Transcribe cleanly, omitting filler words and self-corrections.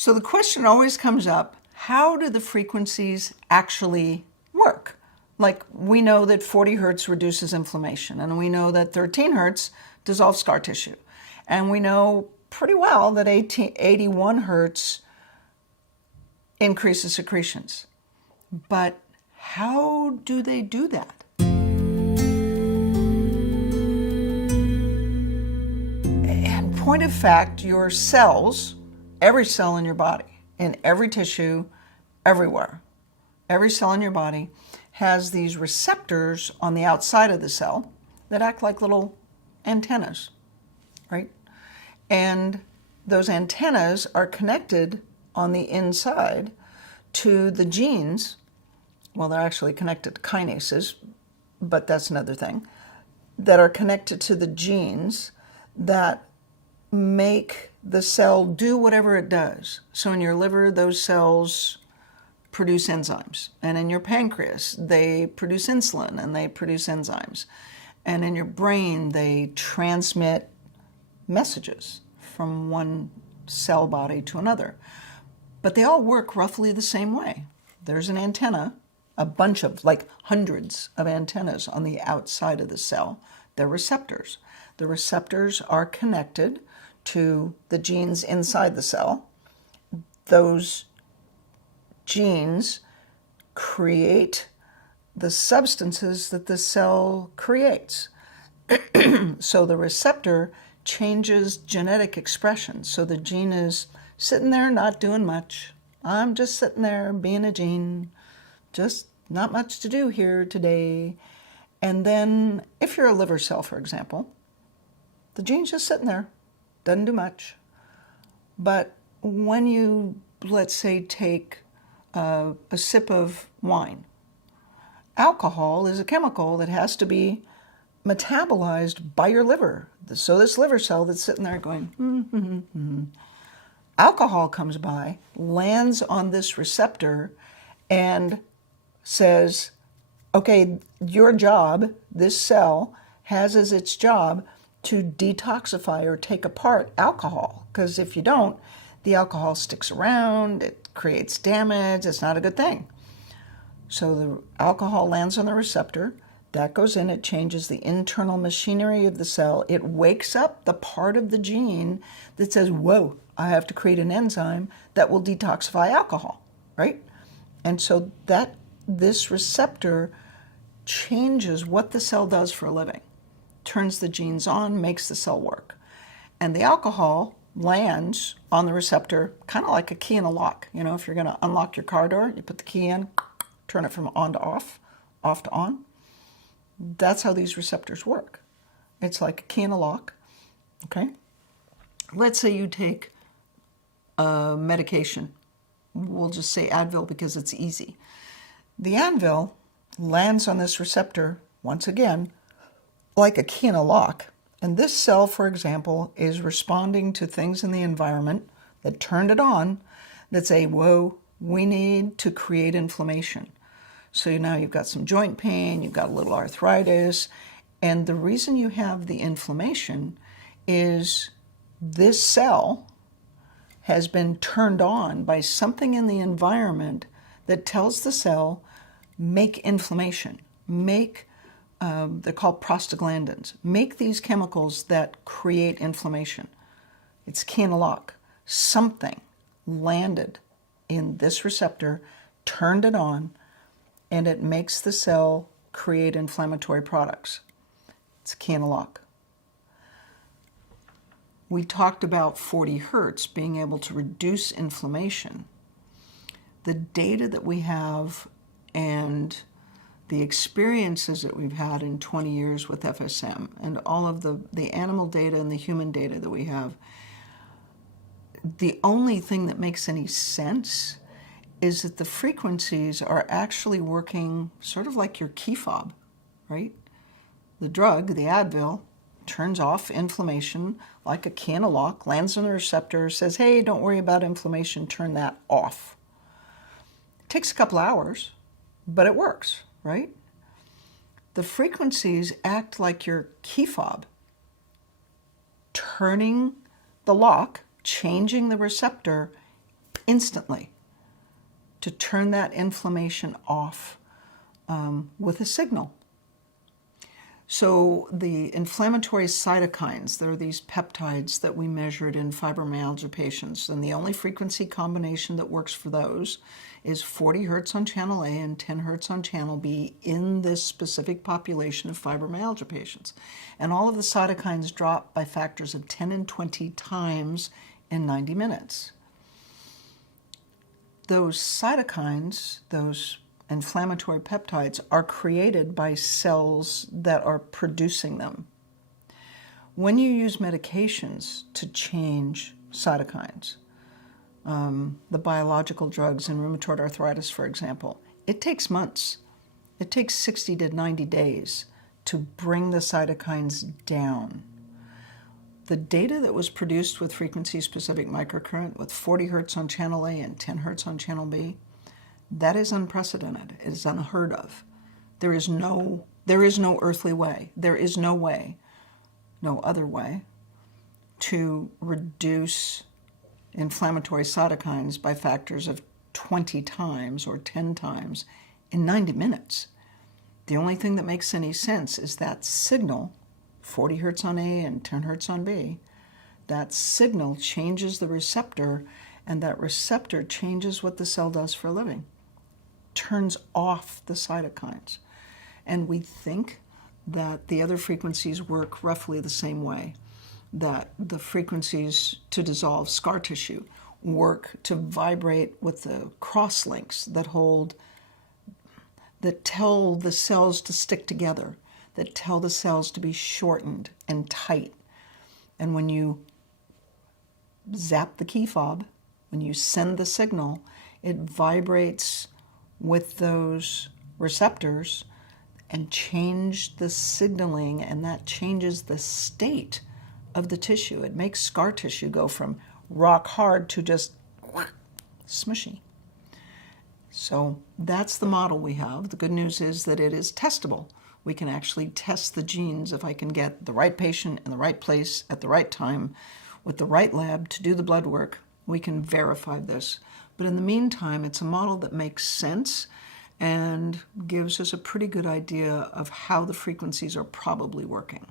So the question always comes up, how do the frequencies actually work? Like, we know that 40 hertz reduces inflammation, and we know that 13 hertz dissolves scar tissue. And we know pretty well that 81 hertz increases secretions. But how do they do that? In point of fact, your cells, every cell in your body, in every tissue, everywhere, every cell in your body has these receptors on the outside of the cell that act like little antennas, right? And those antennas are connected on the inside to the genes. Well, they're actually connected to kinases, but that's another thing, that are connected to the genes that make the cell do whatever it does. So in your liver, those cells produce enzymes. And in your pancreas, they produce insulin and they produce enzymes. And in your brain, they transmit messages from one cell body to another. But they all work roughly the same way. There's an antenna, a bunch of, like hundreds of antennas on the outside of the cell. They're receptors. The receptors are connected to the genes inside the cell. Those genes create the substances that the cell creates. So the receptor changes genetic expression. So the gene is sitting there not doing much. I'm just sitting there being a gene, just not much to do here today. And then if you're a liver cell, for example, the gene's just sitting there, doesn't do much. But when you, let's say, take a sip of wine, alcohol is a chemical that has to be metabolized by your liver. So this liver cell that's sitting there going, alcohol comes by, lands on this receptor, and says, okay, your job, this cell, has as its job to detoxify or take apart alcohol. Because if you don't, the alcohol sticks around, it creates damage, it's not a good thing. So the alcohol lands on the receptor, that goes in, it changes the internal machinery of the cell, it wakes up the part of the gene that says, whoa, I have to create an enzyme that will detoxify alcohol, right? And so that this receptor changes what the cell does for a living, turns the genes on, makes the cell work. And the alcohol lands on the receptor kind of like a key in a lock. You know, if you're going to unlock your car door, you put the key in, turn it from on to off, off to on. That's how these receptors work. It's like a key in a lock, okay? Let's say you take a medication. We'll just say Advil because it's easy. The Advil lands on this receptor, once again, like a key in a lock. And this cell, for example, is responding to things in the environment that turned it on that say, whoa, we need to create inflammation. So now you've got some joint pain, you've got a little arthritis, and the reason you have the inflammation is this cell has been turned on by something in the environment that tells the cell, make inflammation, make, they're called prostaglandins, make these chemicals that create inflammation. It's key in a lock. Something landed in this receptor, turned it on, and it makes the cell create inflammatory products. It's key in a lock. We talked about 40 hertz being able to reduce inflammation. The data that we have and the experiences that we've had in 20 years with FSM and all of the animal data and the human data that we have, the only thing that makes any sense is that the frequencies are actually working sort of like your key fob, right? The drug, the Advil, turns off inflammation like a key in a lock, lands on the receptor, says, hey, don't worry about inflammation, turn that off. It takes a couple hours, but it works, right? The frequencies act like your key fob, turning the lock, changing the receptor instantly to turn that inflammation off with a signal. So the inflammatory cytokines, there are these peptides that we measured in fibromyalgia patients, and the only frequency combination that works for those is 40 hertz on channel A and 10 hertz on channel B in this specific population of fibromyalgia patients. And all of the cytokines drop by factors of 10 and 20 times in 90 minutes. Those cytokines, those inflammatory peptides, are created by cells that are producing them. When you use medications to change cytokines, the biological drugs in rheumatoid arthritis, for example, it takes months. It takes 60 to 90 days to bring the cytokines down. The data that was produced with frequency-specific microcurrent with 40 hertz on channel A and 10 hertz on channel B, that is unprecedented. It is unheard of. There is no earthly way. There is no way, no other way, to reduce inflammatory cytokines by factors of 20 times or 10 times in 90 minutes. The only thing that makes any sense is that signal, 40 hertz on A and 10 hertz on B, that signal changes the receptor, and that receptor changes what the cell does for a living. Turns off the cytokines. And we think that the other frequencies work roughly the same way, that the frequencies to dissolve scar tissue work to vibrate with the crosslinks that tell the cells to stick together, that tell the cells to be shortened and tight. And when you zap the key fob, when you send the signal, it vibrates with those receptors and change the signaling, and that changes the state of the tissue. It makes scar tissue go from rock hard to just smushy. So that's the model we have. The good news is that it is testable. We can actually test the genes. If I can get the right patient in the right place at the right time with the right lab to do the blood work, we can verify this. But in the meantime, it's a model that makes sense and gives us a pretty good idea of how the frequencies are probably working.